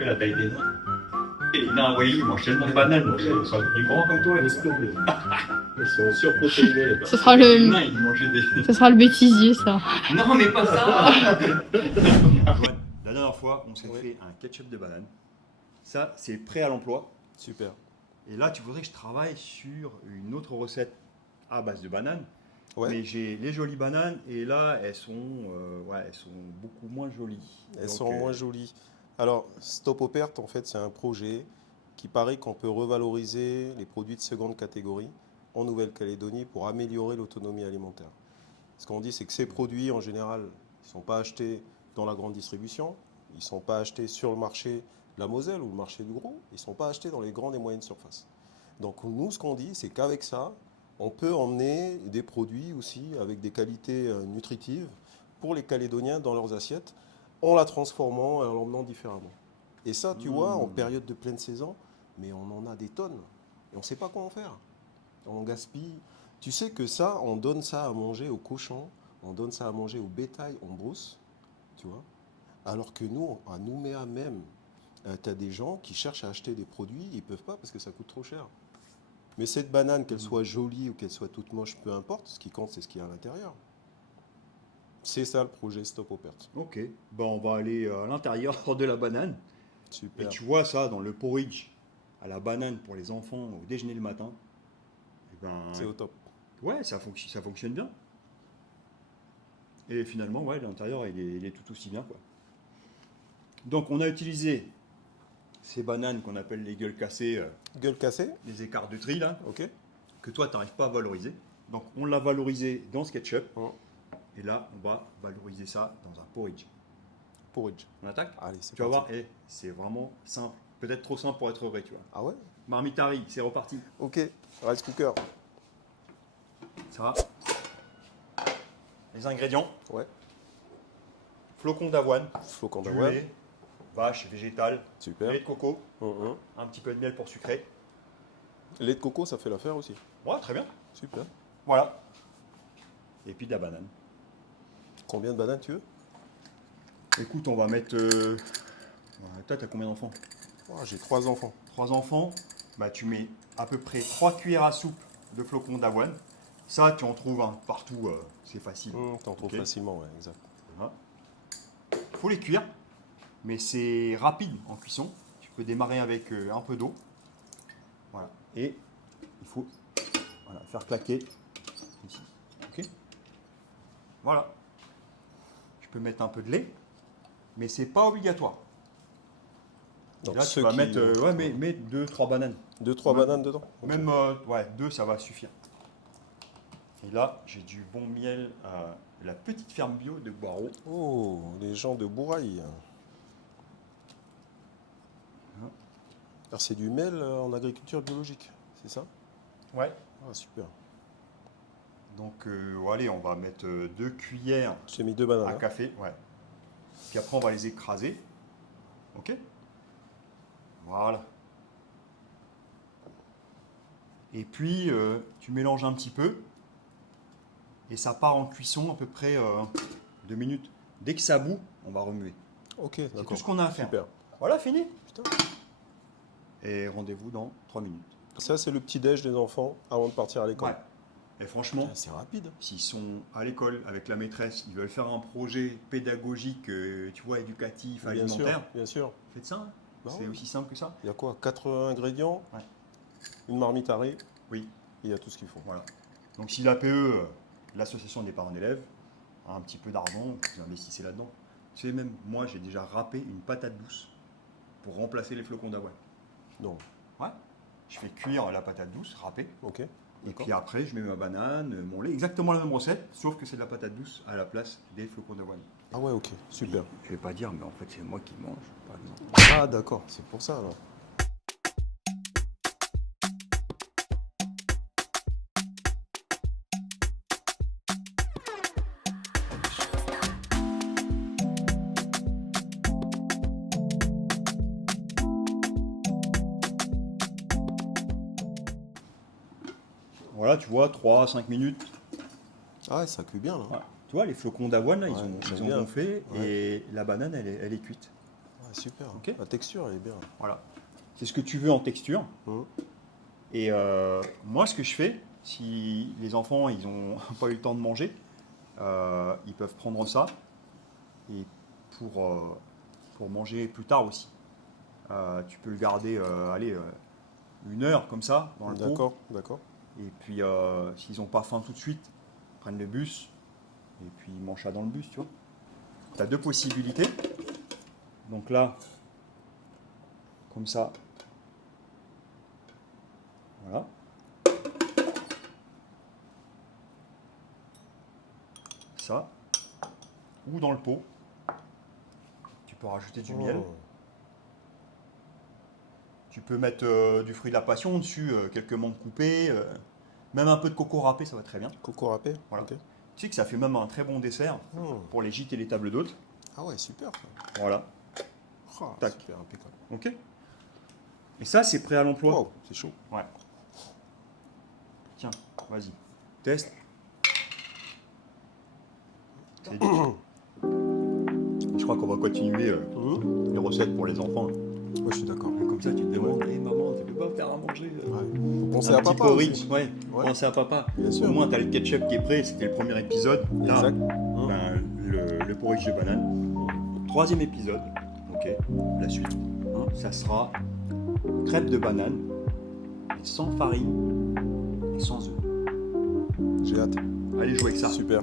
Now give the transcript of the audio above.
La taille des noix. Et non, oui, ils mangent tellement de bananes, donc ils sont grands comme toi, laisse tomber. Ils sont surprotéinés. Ce sera le, Non, ils mangeaient des. ce sera le bêtisier, ça. Non, mais pas ça. La dernière fois, on s'est fait un ketchup de banane. Ça, c'est prêt à l'emploi. Super. Et là, tu voudrais que je travaille sur une autre recette à base de bananes. Ouais. Mais j'ai les jolies bananes et là, elles sont beaucoup moins jolies. Elles Donc, sont moins jolies. Alors, Stop aux pertes, en fait, c'est un projet qui paraît qu'on peut revaloriser les produits de seconde catégorie en Nouvelle-Calédonie pour améliorer l'autonomie alimentaire. Ce qu'on dit, c'est que ces produits, en général, ils ne sont pas achetés dans la grande distribution, ils ne sont pas achetés sur le marché de la Moselle ou le marché du Gros, ils ne sont pas achetés dans les grandes et moyennes surfaces. Donc, nous, ce qu'on dit, c'est qu'avec ça, on peut emmener des produits aussi avec des qualités nutritives pour les Calédoniens dans leurs assiettes en la transformant et en l'emmenant différemment. Et ça, tu vois, en période de pleine saison, mais on en a des tonnes. Et on ne sait pas quoi en faire. On gaspille. Tu sais que ça, on donne ça à manger aux cochons, on donne ça à manger au bétail en brousse, tu vois. Alors que nous, à Nouméa même, tu as des gens qui cherchent à acheter des produits, ils ne peuvent pas parce que ça coûte trop cher. Mais cette banane, qu'elle soit jolie ou qu'elle soit toute moche, peu importe, ce qui compte, c'est ce qu'il y a à l'intérieur. C'est ça le projet Stop aux pertes. Ok, ben, on va aller à l'intérieur de la banane. Et Super. tu vois ça dans le porridge à la banane pour les enfants au déjeuner le matin. Et ben, C'est au top. ouais, ça fonctionne bien. Et finalement, ouais, l'intérieur, il est tout aussi bien, quoi. Donc, on a utilisé ces bananes qu'on appelle les gueules cassées, Gueule cassée, les écarts de tri, là, ok. que toi, tu n'arrives pas à valoriser. Donc, on l'a valorisé dans ce ketchup. Oh. Et là, on va valoriser ça dans un porridge. Porridge. On attaque? Allez, c'est Tu vas parti. voir, c'est vraiment simple. Peut-être trop simple pour être vrai, tu vois. Ah ouais? Marmitari, c'est reparti. Ok. Rice cooker. Ça va. Les ingrédients, Ouais. flocons d'avoine, Flocon du d'avoine. lait, vache, végétal, Super. lait de coco, Mhm. un petit peu de miel pour sucrer. Lait de coco, ça fait l'affaire aussi. Ouais, très bien. Super. Voilà. Et puis de la banane. Combien de bananes tu veux? Écoute, on va mettre... toi, t'as combien d'enfants? Oh, j'ai 3 enfants. 3 enfants. Bah, tu mets à peu près 3 cuillères à soupe de flocons d'avoine. Ça, tu en trouves partout, c'est facile. T'en trouves Ok. facilement, ouais, exact. Voilà. Faut les cuire, mais c'est rapide en cuisson. Tu peux démarrer avec un peu d'eau. Voilà. Et il faut faire claquer ici. Ok. Voilà. Je peux mettre un peu de lait, mais c'est pas obligatoire. Et Donc là, tu ceux vas qui- mettre, mets 2-3 bananes. 2-3 Même- bananes dedans. Ok. Même 2, ça va suffire. Et là, j'ai du bon miel à la petite ferme bio de Boireau. Oh, les gens de Bouraille. Hein. Alors c'est du miel en agriculture biologique, c'est ça? Ouais. Ah, super. Donc, allez, on va mettre 2 cuillères J'ai mis 2 bananes. à hein. café. Ouais. Puis après, on va les écraser. Ok. Voilà. Et puis, tu mélanges un petit peu. Et ça part en cuisson à peu près 2 minutes. Dès que ça bout, on va remuer. Ok, C'est d'accord. tout ce qu'on a à faire. Super. Voilà, fini. Putain. Et rendez-vous dans 3 minutes. Ça, c'est le petit-déj des enfants avant de partir à l'école. Ouais. Et franchement, Ah, c'est rapide. s'ils sont à l'école avec la maîtresse, ils veulent faire un projet pédagogique, tu vois, éducatif, Bien sûr, alimentaire, bien sûr. faites ça. Hein. Bah C'est ouais. aussi simple que ça. Il y a quoi? 80 ingrédients, Ouais. une marmite à riz, Oui. et il y a tout ce qu'il faut. Voilà. Donc si l'APE, l'association des parents d'élèves, a un petit peu d'argent, vous investissez là-dedans. Tu sais, même moi, j'ai déjà râpé une patate douce pour remplacer les flocons d'avoine. Donc, Ouais. Je fais cuire la patate douce, râpée, ok. et D'accord. puis après, je mets ma banane, mon lait, exactement la même recette, sauf que c'est de la patate douce à la place des flocons d'avoine. Ah ouais, ok, super. Je vais pas dire, mais en fait, c'est moi qui mange, par exemple. Ah d'accord, c'est pour ça alors. Voilà, tu vois, 3 à 5 minutes. Ah ouais, ça cuit bien là. Ouais. Tu vois, les flocons d'avoine, là, Ouais, ils j'aime ont bien. gonflé Ouais. et la banane, elle est cuite. Ouais, super. Ok. La texture, elle est bien. Voilà. C'est ce que tu veux en texture. Mhm. Et moi, ce que je fais, si les enfants, ils n'ont pas eu le temps de manger, ils peuvent prendre ça et pour manger plus tard aussi. Tu peux le garder, allez, 1 heure comme ça dans le pot. D'accord, d'accord. Et puis, s'ils n'ont pas faim tout de suite, ils prennent le bus et puis ils mangent ça dans le bus, tu vois. Tu as 2 possibilités. Donc là, comme ça. Voilà. Ça. Ou dans le pot. Tu peux rajouter du miel. Oh. Tu peux mettre du fruit de la passion dessus, quelques menthes coupées, même un peu de coco râpé, ça va très bien. Coco râpé. Voilà. Ok. Tu sais que ça fait même un très bon dessert pour les gîtes et les tables d'hôtes. Ah ouais, super. Voilà. Ah, Tac. super impeccable. Ok. Et ça, c'est prêt à l'emploi. Wow, c'est chaud. Ouais. Tiens, vas-y. Teste. C'est dit. Je crois qu'on va continuer les recettes pour les enfants. Moi, je suis d'accord. Comme ça, tu te demandes, maman, tu peux pas faire à manger Ouais. Faut penser un à petit papa porridge. aussi. Ouais, Ouais. penser à papa. Bien sûr. Au moins, tu as le ketchup qui est prêt. C'était le premier épisode. Là, Exact. ben, le porridge de banane. 3e épisode. Ok, la suite. Hein, ça sera crêpes de banane, mais sans farine et sans œufs. J'ai hâte. Allez jouer avec ça. Super.